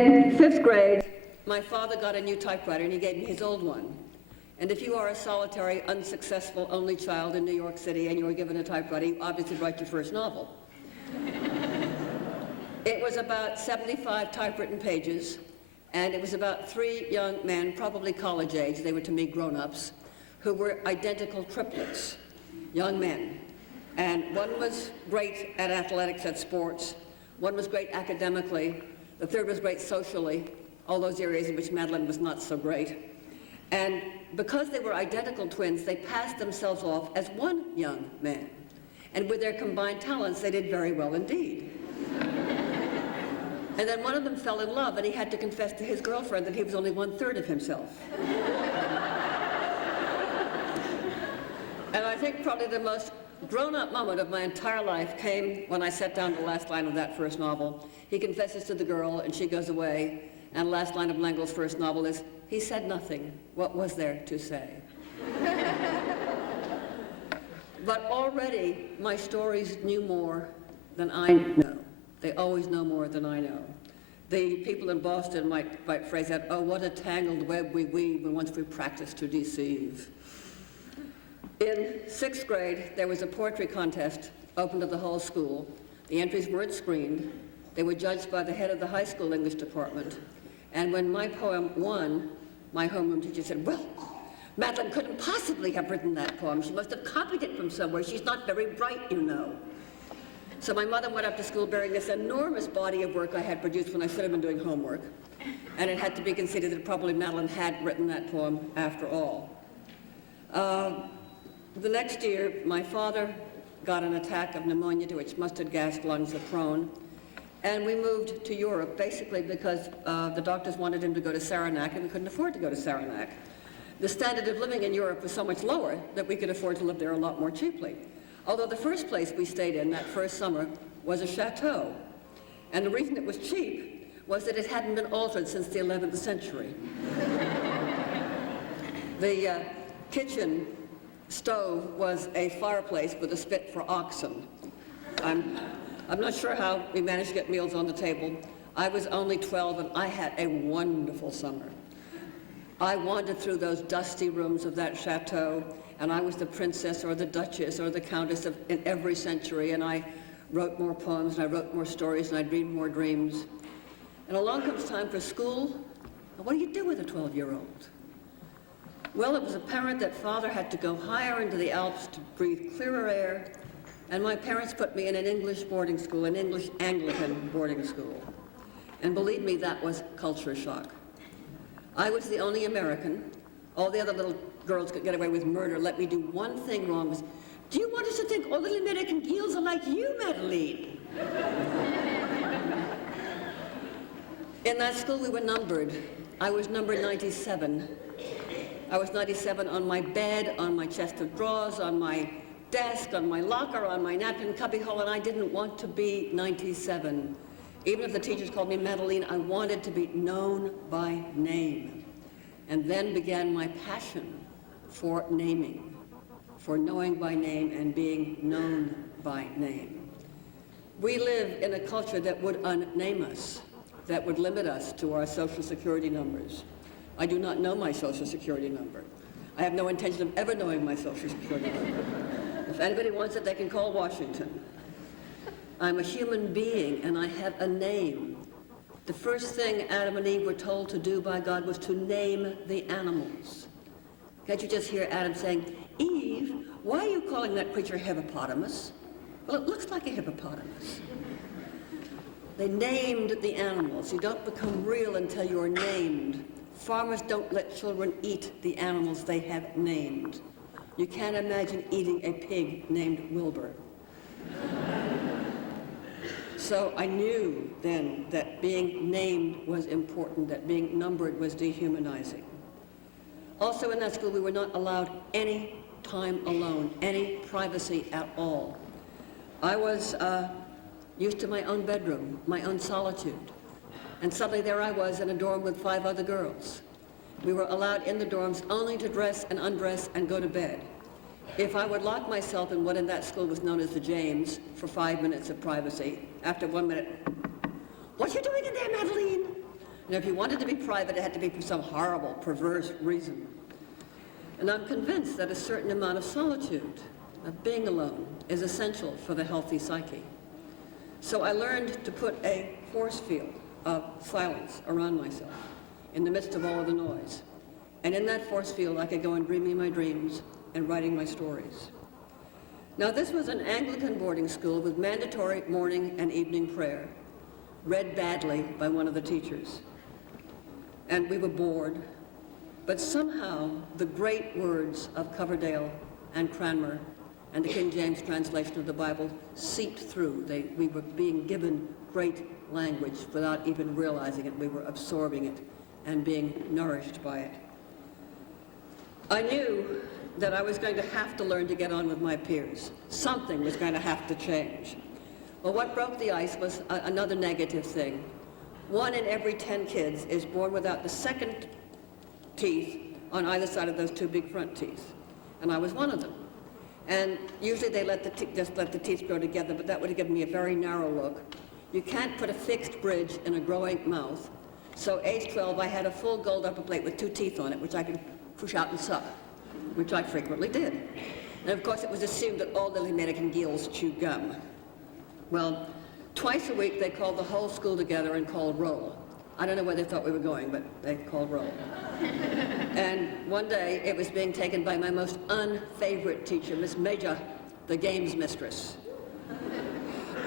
In 5th grade, my father got a new typewriter and he gave me his old one. And if you are a solitary, unsuccessful, only child in New York City and you were given a typewriter, you obviously write your first novel. It was about 75 typewritten pages, and it was about 3 young men, probably college age, they were to me grown-ups, who were identical triplets, young men. And one was great at athletics, at sports, one was great academically, the third was great socially, all those areas in which Madeleine was not so great. And because they were identical twins, they passed themselves off as one young man. And with their combined talents, they did very well indeed. And then one of them fell in love, and he had to confess to his girlfriend that he was only 1/3 of himself. And I think probably the most grown-up moment of my entire life came when I sat down the last line of that first novel. He confesses to the girl, and she goes away, and the last line of L'Engle's first novel is, "He said nothing. What was there to say?" But already, my stories knew more than I know. They always know more than I know. The people in Boston might phrase that, "Oh, what a tangled web we weave when once we practice to deceive." In 6th grade, there was a poetry contest open to the whole school. The entries weren't screened. They were judged by the head of the high school English department. And when my poem won, my homeroom teacher said, "Well, Madeleine couldn't possibly have written that poem. She must have copied it from somewhere. She's not very bright, you know." So my mother went up to school bearing this enormous body of work I had produced when I should have been doing homework. And it had to be conceded that probably Madeleine had written that poem after all. The next year, my father got an attack of pneumonia to which mustard gas lungs are prone. And we moved to Europe, basically because the doctors wanted him to go to Saranac, and we couldn't afford to go to Saranac. The standard of living in Europe was so much lower that we could afford to live there a lot more cheaply. Although the first place we stayed in that first summer was a chateau. And the reason it was cheap was that it hadn't been altered since the 11th century. The kitchen stove was a fireplace with a spit for oxen. I'm not sure how we managed to get meals on the table. I was only 12 and I had a wonderful summer. I wandered through those dusty rooms of that chateau, and I was the princess or the duchess or the countess in every century, and I wrote more poems and I wrote more stories and I dreamed more dreams. And along comes time for school. And what do you do with a 12-year-old? Well, it was apparent that father had to go higher into the Alps to breathe clearer air, and my parents put me in an English boarding school, an English Anglican boarding school. And believe me, that was culture shock. I was the only American. All the other little girls could get away with murder. Let me do one thing wrong. Was, "Do you want us to think all little American girls are like you, Madeleine?" In that school, we were numbered. I was number 97. I was 97 on my bed, on my chest of drawers, on my desk, on my locker, on my napkin cubbyhole, and I didn't want to be 97. Even if the teachers called me Madeleine, I wanted to be known by name. And then began my passion for naming, for knowing by name and being known by name. We live in a culture that would unname us, that would limit us to our Social Security numbers. I do not know my Social Security number. I have no intention of ever knowing my Social Security number. If anybody wants it, they can call Washington. I'm a human being, and I have a name. The first thing Adam and Eve were told to do by God was to name the animals. Can't you just hear Adam saying, "Eve, why are you calling that creature hippopotamus?" "Well, it looks like a hippopotamus." They named the animals. You don't become real until you're named. Farmers don't let children eat the animals they have named. You can't imagine eating a pig named Wilbur. So I knew then that being named was important, that being numbered was dehumanizing. Also in that school, we were not allowed any time alone, any privacy at all. I was used to my own bedroom, my own solitude. And suddenly there I was in a dorm with 5 other girls. We were allowed in the dorms only to dress and undress and go to bed. If I would lock myself in what in that school was known as the James for 5 minutes of privacy, after 1 minute, "What you doing in there, Madeleine?" And if you wanted to be private, it had to be for some horrible, perverse reason. And I'm convinced that a certain amount of solitude, of being alone, is essential for the healthy psyche. So I learned to put a force field of silence around myself in the midst of all of the noise. And in that force field, I could go on dreaming my dreams and writing my stories. Now, this was an Anglican boarding school with mandatory morning and evening prayer, read badly by one of the teachers. And we were bored, but somehow the great words of Coverdale and Cranmer and the King James translation of the Bible seeped through. We were being given great language without even realizing it. We were absorbing it and being nourished by it. I knew that I was going to have to learn to get on with my peers. Something was going to have to change. Well, what broke the ice was another negative thing. 1 in every 10 kids is born without the second teeth on either side of those 2 big front teeth. And I was one of them. And usually they just let the teeth grow together, but that would have given me a very narrow look. You can't put a fixed bridge in a growing mouth. So age 12, I had a full gold upper plate with 2 teeth on it, which I could push out and suck, which I frequently did. And of course, it was assumed that all the American girls chew gum. Well, twice a week, they called the whole school together and called roll. I don't know where they thought we were going, but they called roll. And one day, it was being taken by my most unfavorite teacher, Miss Major, the games mistress.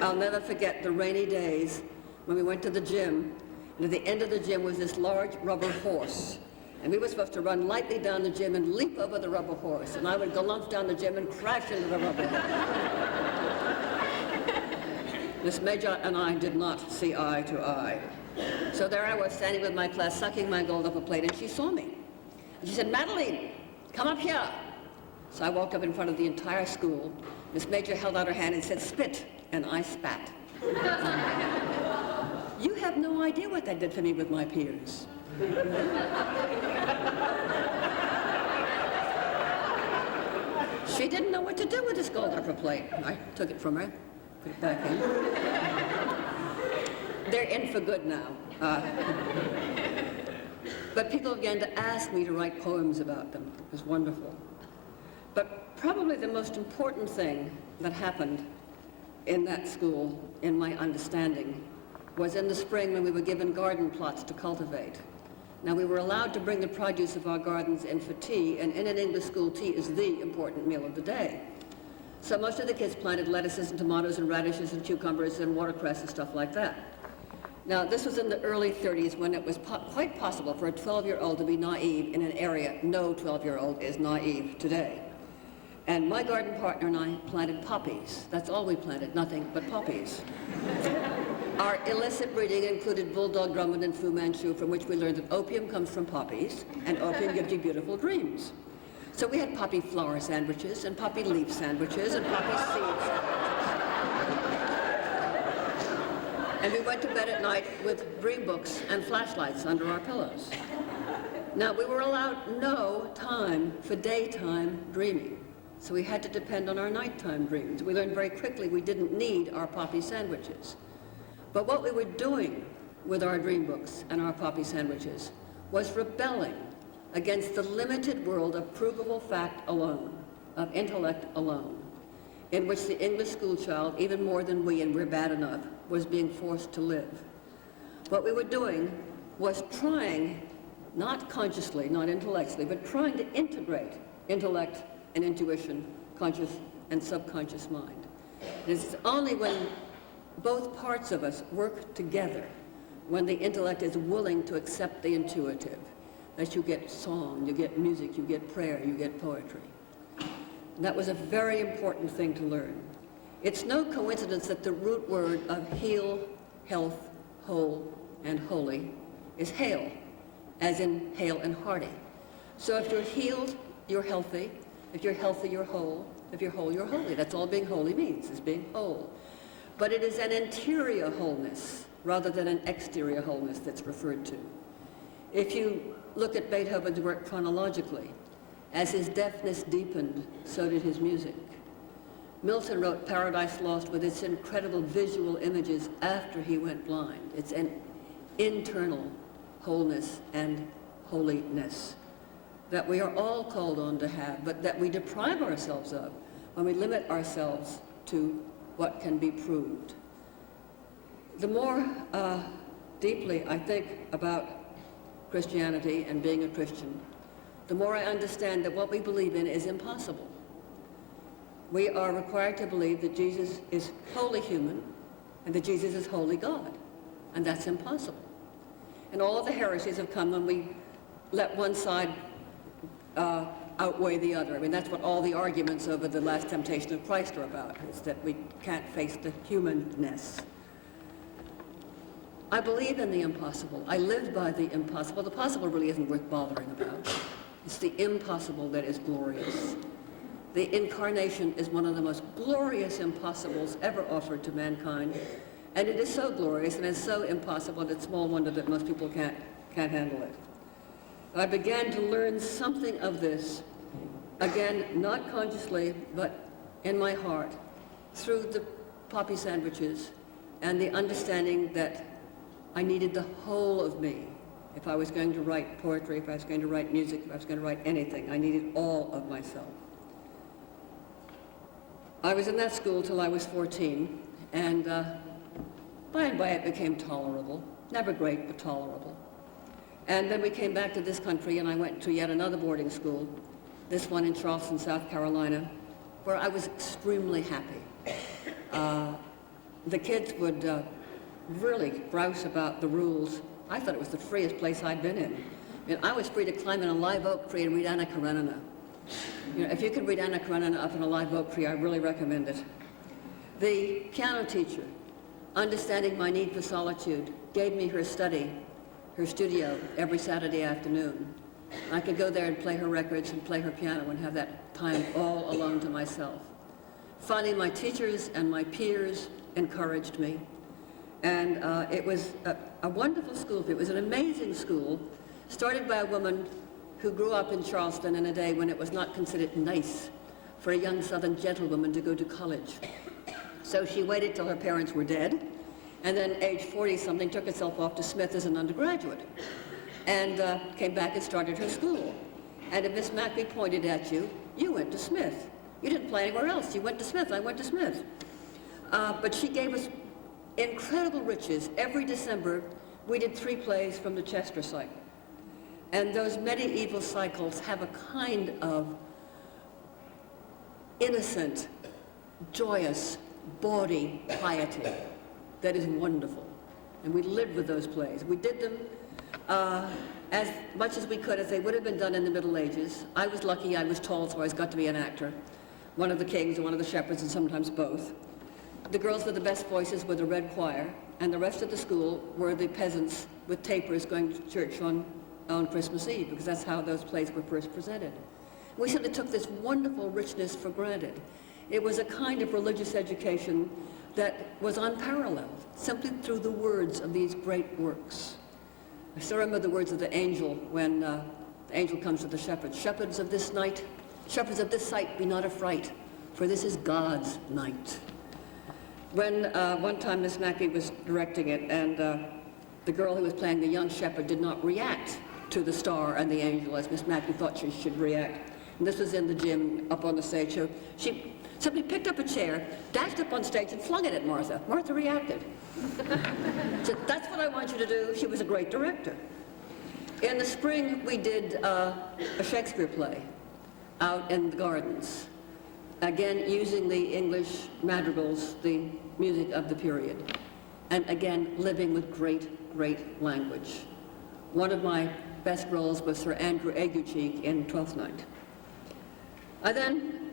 I'll never forget the rainy days when we went to the gym, and at the end of the gym was this large rubber horse. And we were supposed to run lightly down the gym and leap over the rubber horse. And I would galump down the gym and crash into the rubber horse. Miss Major and I did not see eye to eye. So there I was standing with my class, sucking my gold upper plate, and she saw me. And she said, "Madeleine, come up here." So I walked up in front of the entire school. Miss Major held out her hand and said, "Spit," and I spat. You have no idea what that did for me with my peers. She didn't know what to do with this gold upper plate. I took it from her, put it back in. They're in for good now. But people began to ask me to write poems about them. It was wonderful. But probably the most important thing that happened in that school, in my understanding, was in the spring when we were given garden plots to cultivate. Now, we were allowed to bring the produce of our gardens in for tea, and in an English school, tea is the important meal of the day. So most of the kids planted lettuces and tomatoes and radishes and cucumbers and watercress and stuff like that. Now, this was in the early 30s when it was quite possible for a 12-year-old to be naive in an area no 12-year-old is naive today. And my garden partner and I planted poppies. That's all we planted, nothing but poppies. Our illicit breeding included Bulldog, Drummond, and Fu Manchu, from which we learned that opium comes from poppies, and opium gives you beautiful dreams. So we had poppy flower sandwiches, and poppy leaf sandwiches, and poppy seed sandwiches. And we went to bed at night with dream books and flashlights under our pillows. Now, we were allowed no time for daytime dreaming, so we had to depend on our nighttime dreams. We learned very quickly we didn't need our poppy sandwiches. But what we were doing with our dream books and our poppy sandwiches was rebelling against the limited world of provable fact alone, of intellect alone, in which the English school child, even more than we, and we're bad enough, was being forced to live. What we were doing was trying, not consciously, not intellectually, but trying to integrate intellect and intuition, conscious and subconscious mind. And it's only when both parts of us work together, when the intellect is willing to accept the intuitive, that you get song, you get music, you get prayer, you get poetry. And that was a very important thing to learn. It's no coincidence that the root word of heal, health, whole, and holy is hail, as in hale and hearty. So if you're healed, you're healthy. If you're healthy, you're whole. If you're whole, you're holy. That's all being holy means, is being whole. But it is an interior wholeness rather than an exterior wholeness that's referred to. If you look at Beethoven's work chronologically, as his deafness deepened, so did his music. Milton wrote Paradise Lost with its incredible visual images after he went blind. It's an internal wholeness, and holiness that we are all called on to have, but that we deprive ourselves of when we limit ourselves to what can be proved. The more deeply I think about Christianity and being a Christian, the more I understand that what we believe in is impossible. We are required to believe that Jesus is wholly human and that Jesus is wholly God, and that's impossible. And all of the heresies have come when we let one side outweigh the other. I mean, that's what all the arguments over the last temptation of Christ are about, is that we can't face the humanness. I believe in the impossible. I live by the impossible. The possible really isn't worth bothering about. It's the impossible that is glorious. The incarnation is one of the most glorious impossibles ever offered to mankind. And it is so glorious and it's so impossible that it's small wonder that most people can't handle it. I began to learn something of this, again, not consciously, but in my heart, through the poppy sandwiches and the understanding that I needed the whole of me. If I was going to write poetry, if I was going to write music, if I was going to write anything, I needed all of myself. I was in that school till I was 14, and by and by it became tolerable. Never great, but tolerable. And then we came back to this country, and I went to yet another boarding school, this one in Charleston, South Carolina, where I was extremely happy. The kids would really grouse about the rules. I thought it was the freest place I'd been in. I was free to climb in a live oak tree and read Anna Karenina. If you could read Anna Karenina up in a live oak tree, I really recommend it. The piano teacher, understanding my need for solitude, gave me her studio, every Saturday afternoon. I could go there and play her records and play her piano and have that time all alone to myself. Finally, my teachers and my peers encouraged me. And it was a wonderful school. It was an amazing school, started by a woman who grew up in Charleston in a day when it was not considered nice for a young Southern gentlewoman to go to college. So she waited till her parents were dead, and then age 40-something took herself off to Smith as an undergraduate, and came back and started her school. And if Miss Mackley pointed at you, you went to Smith. You didn't play anywhere else. You went to Smith. I went to Smith. But she gave us incredible riches. Every December, we did 3 plays from the Chester cycle. And those medieval cycles have a kind of innocent, joyous, bawdy piety that is wonderful. And we lived with those plays. We did them as much as we could, as they would have been done in the Middle Ages. I was lucky, I was tall, so I got to be an actor. One of the kings and one of the shepherds, and sometimes both. The girls with the best voices were the Red Choir, and the rest of the school were the peasants with tapers going to church on Christmas Eve, because that's how those plays were first presented. We sort of took this wonderful richness for granted. It was a kind of religious education that was unparalleled, simply through the words of these great works. I still remember the words of the angel when the angel comes to the shepherds. Shepherds of this night, shepherds of this sight, be not affright, for this is God's night. When one time Miss Mackey was directing it, and the girl who was playing the young shepherd did not react to the star and the angel as Miss Mackey thought she should react. And this was in the gym up on the stage. So she simply picked up a chair, dashed up on stage, and flung it at Martha. Martha reacted. Said, "That's what I want you to do." She was a great director. In the spring, we did a Shakespeare play out in the gardens. Again, using the English madrigals, the music of the period. And again, living with great, great language. One of my best roles was Sir Andrew Aguecheek in Twelfth Night. I then,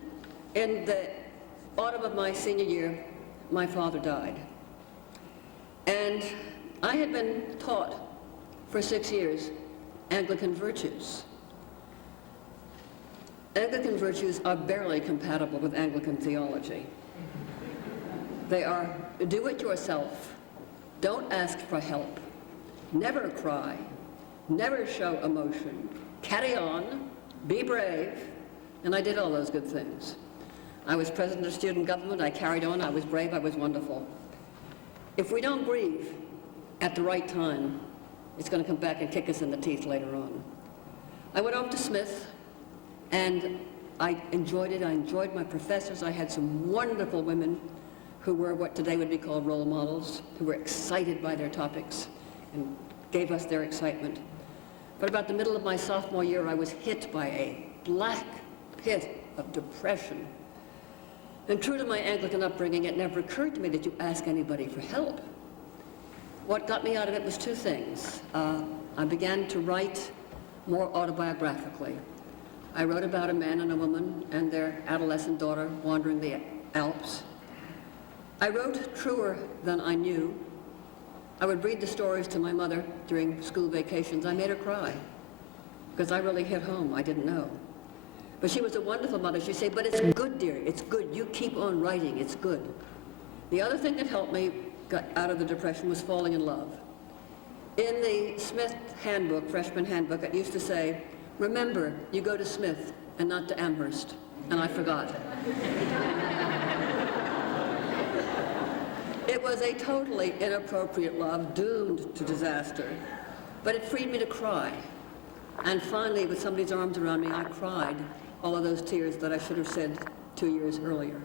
in the autumn of my senior year, my father died. And I had been taught for 6 years Anglican virtues. Anglican virtues are barely compatible with Anglican theology. They are, do it yourself, don't ask for help, never cry, never show emotion, carry on, be brave, and I did all those good things. I was president of student government, I carried on, I was brave, I was wonderful. If we don't grieve at the right time, It's going to come back and kick us in the teeth later on. I went off to Smith, and I enjoyed it. I enjoyed my professors. I had some wonderful women who were what today would be called role models, who were excited by their topics and gave us their excitement. But about the middle of my sophomore year, I was hit by a black pit of depression. And true to my Anglican upbringing, it never occurred to me that you ask anybody for help. What got me out of it was two things. I began to write more autobiographically. I wrote about a man and a woman and their adolescent daughter wandering the Alps. I wrote truer than I knew. I would read the stories to my mother during school vacations. I made her cry because I really hit home. I didn't know. But she was a wonderful mother. She'd say, but it's good, dear. It's good. You keep on writing. It's good. The other thing that helped me get out of the depression was falling in love. In the Smith handbook, freshman handbook, it used to say, remember, you go to Smith and not to Amherst. And I forgot. It was a totally inappropriate love, doomed to disaster. But it freed me to cry. And finally, with somebody's arms around me, I cried all of those tears that I should have said 2 years earlier.